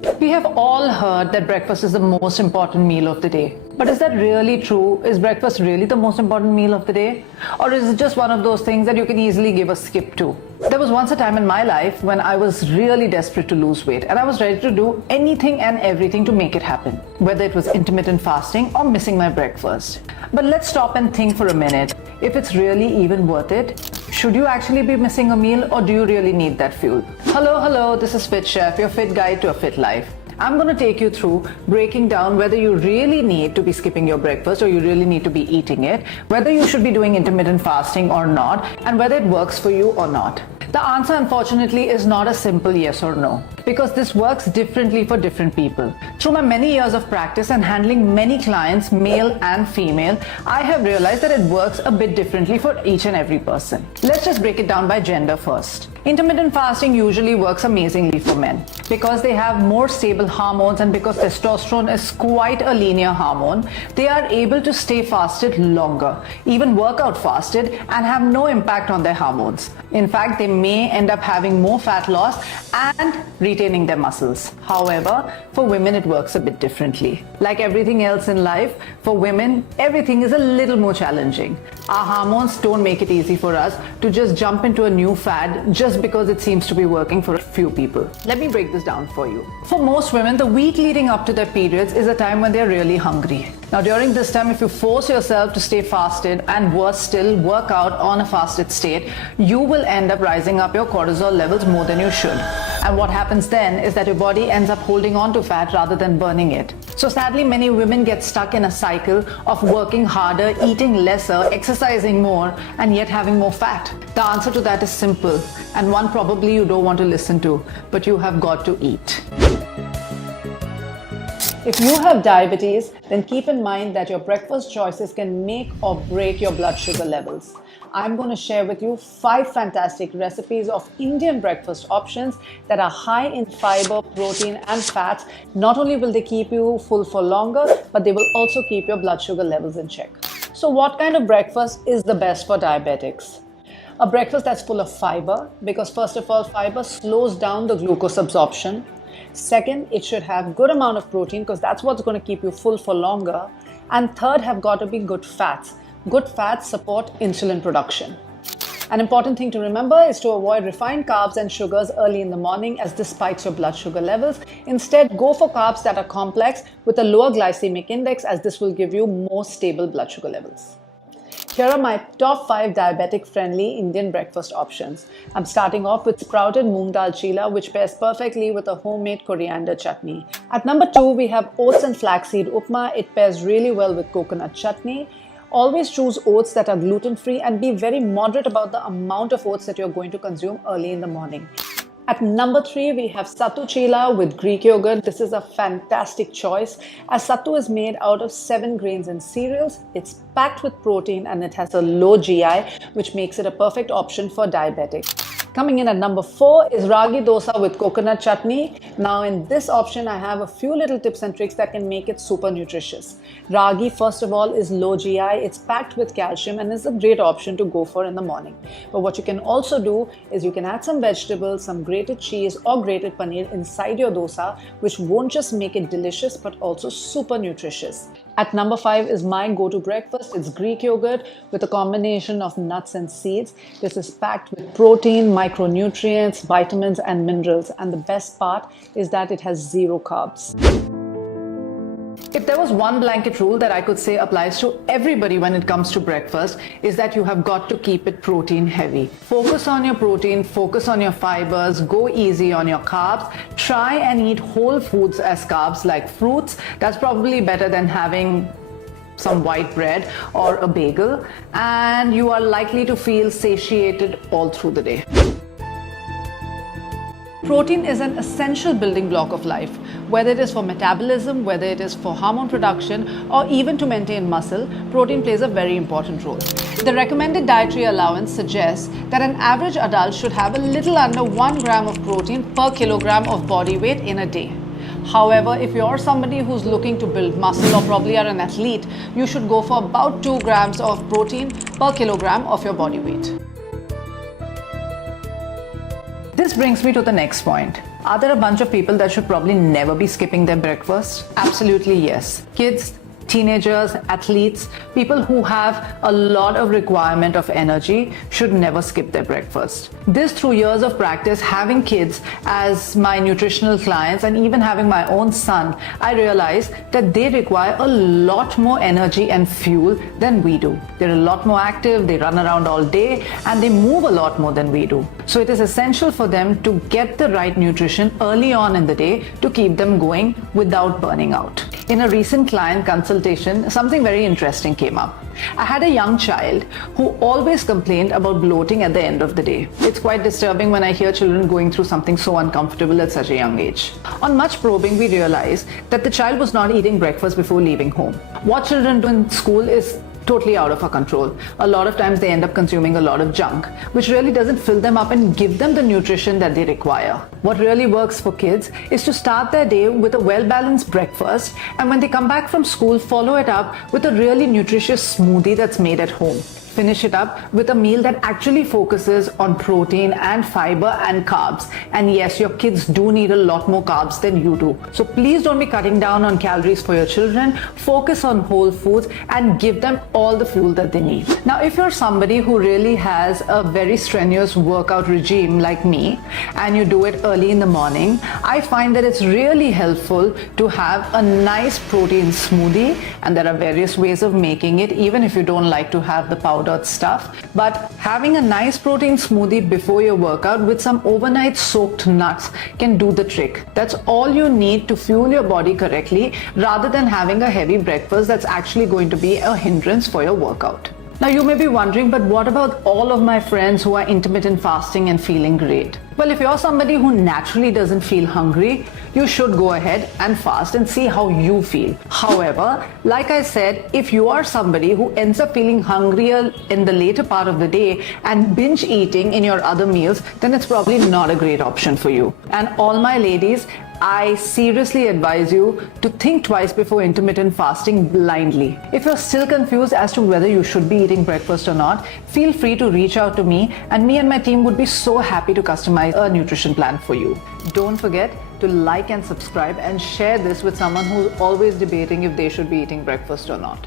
We have all heard that breakfast is the most important meal of the day. But is that really true? Is breakfast really the most important meal of the day? Or is it just one of those things that you can easily give a skip to? There was once a time in my life when I was really desperate to lose weight and I was ready to do anything and everything to make it happen, whether it was intermittent fasting or missing my breakfast. But let's stop and think for a minute. If it's really even worth it, should you actually be missing a meal or do you really need that fuel? Hello, this is Fit Chef, your fit guide to a fit life. I'm going to take you through breaking down whether you really need to be skipping your breakfast or you really need to be eating it, whether you should be doing intermittent fasting or not, and whether it works for you or not. The answer, unfortunately, is not a simple yes or no, because this works differently for different people. Through my many years of practice and handling many clients, male and female, I have realized that it works a bit differently for each and every person. Let's just break it down by gender first. Intermittent fasting usually works amazingly for men because they have more stable hormones, and because testosterone is quite a linear hormone, they are able to stay fasted longer, even work out fasted, and have no impact on their hormones. In fact, they may end up having more fat loss and retaining their muscles. However, for women it works a bit differently. Like everything else in life, for women everything is a little more challenging. Our hormones don't make it easy for us to just jump into a new fad just because it seems to be working for a few people. Let me break this down for you. For most women, the week leading up to their periods is a time when they're really hungry. Now during this time, if you force yourself to stay fasted and worse still, work out on a fasted state, you will end up rising up your cortisol levels more than you should. And what happens then is that your body ends up holding on to fat rather than burning it. So sadly, many women get stuck in a cycle of working harder, eating lesser, exercising more, and yet having more fat. The answer to that is simple, and one probably you don't want to listen to, but you have got to eat. If you have diabetes, then keep in mind that your breakfast choices can make or break your blood sugar levels. I'm going to share with you 5 fantastic recipes of Indian breakfast options that are high in fiber, protein and fats. Not only will they keep you full for longer, but they will also keep your blood sugar levels in check. So what kind of breakfast is the best for diabetics? A breakfast that's full of fiber, because first of all, fiber slows down the glucose absorption. Second, it should have good amount of protein because that's what's going to keep you full for longer. And third, have got to be good fats. Good fats support insulin production. An important thing to remember is to avoid refined carbs and sugars early in the morning, as this spikes your blood sugar levels. Instead, go for carbs that are complex with a lower glycemic index, as this will give you more stable blood sugar levels. Here are my top 5 diabetic-friendly Indian breakfast options. I'm starting off with sprouted moong dal chila, which pairs perfectly with a homemade coriander chutney. At number 2, we have oats and flaxseed upma. It pairs really well with coconut chutney. Always choose oats that are gluten-free and be very moderate about the amount of oats that you're going to consume early in the morning. At number 3, we have sattu chila with Greek yogurt. This is a fantastic choice as sattu is made out of 7 grains and cereals. It's packed with protein and it has a low GI, which makes it a perfect option for diabetics. Coming in at number 4 is ragi dosa with coconut chutney. Now in this option, I have a few little tips and tricks that can make it super nutritious. Ragi, first of all, is low GI. It's packed with calcium and is a great option to go for in the morning. But what you can also do is you can add some vegetables, some grated cheese or grated paneer inside your dosa, which won't just make it delicious but also super nutritious. At number 5 is my go-to breakfast. It's Greek yogurt with a combination of nuts and seeds. This is packed with protein, micronutrients, vitamins and minerals, and the best part is that it has 0 carbs. If there was one blanket rule that I could say applies to everybody when it comes to breakfast, is that you have got to keep it protein heavy. Focus on your protein, focus on your fibers, go easy on your carbs. Try and eat whole foods as carbs like fruits. That's probably better than having some white bread or a bagel, and you are likely to feel satiated all through the day. Protein is an essential building block of life. Whether it is for metabolism, whether it is for hormone production, or even to maintain muscle, protein plays a very important role. The recommended dietary allowance suggests that an average adult should have a little under 1 gram of protein per kilogram of body weight in a day. However, if you're somebody who's looking to build muscle or probably are an athlete, you should go for about 2 grams of protein per kilogram of your body weight. This brings me to the next point. Are there a bunch of people that should probably never be skipping their breakfast? Absolutely yes. Kids, teenagers, athletes, people who have a lot of requirement of energy should never skip their breakfast. This, through years of practice, having kids as my nutritional clients and even having my own son, I realized that they require a lot more energy and fuel than we do. They're a lot more active, they run around all day, and they move a lot more than we do. So it is essential for them to get the right nutrition early on in the day to keep them going without burning out. In a recent client consultation, something very interesting came up. I had a young child who always complained about bloating at the end of the day. It's quite disturbing when I hear children going through something so uncomfortable at such a young age. On much probing, we realized that the child was not eating breakfast before leaving home. What children do in school is totally out of our control. A lot of times they end up consuming a lot of junk, which really doesn't fill them up and give them the nutrition that they require. What really works for kids is to start their day with a well-balanced breakfast, and when they come back from school, follow it up with a really nutritious smoothie that's made at home. Finish it up with a meal that actually focuses on protein and fiber and carbs. And yes, your kids do need a lot more carbs than you do. So please don't be cutting down on calories for your children. Focus on whole foods and give them all the fuel that they need. Now, if you're somebody who really has a very strenuous workout regime like me, and you do it early in the morning, I find that it's really helpful to have a nice protein smoothie. And there are various ways of making it, even if you don't like to have the powdered stuff. But having a nice protein smoothie before your workout with some overnight soaked nuts can do the trick. That's all you need to fuel your body correctly, rather than having a heavy breakfast that's actually going to be a hindrance for your workout. Now you may be wondering, but what about all of my friends who are intermittent fasting and feeling great? Well, if you're somebody who naturally doesn't feel hungry, you should go ahead and fast and see how you feel. However, like I said, if you are somebody who ends up feeling hungrier in the later part of the day and binge eating in your other meals, then it's probably not a great option for you. And all my ladies, I seriously advise you to think twice before intermittent fasting blindly. If you're still confused as to whether you should be eating breakfast or not, feel free to reach out to me, and me and my team would be so happy to customize a nutrition plan for you. Don't forget to like and subscribe and share this with someone who's always debating if they should be eating breakfast or not.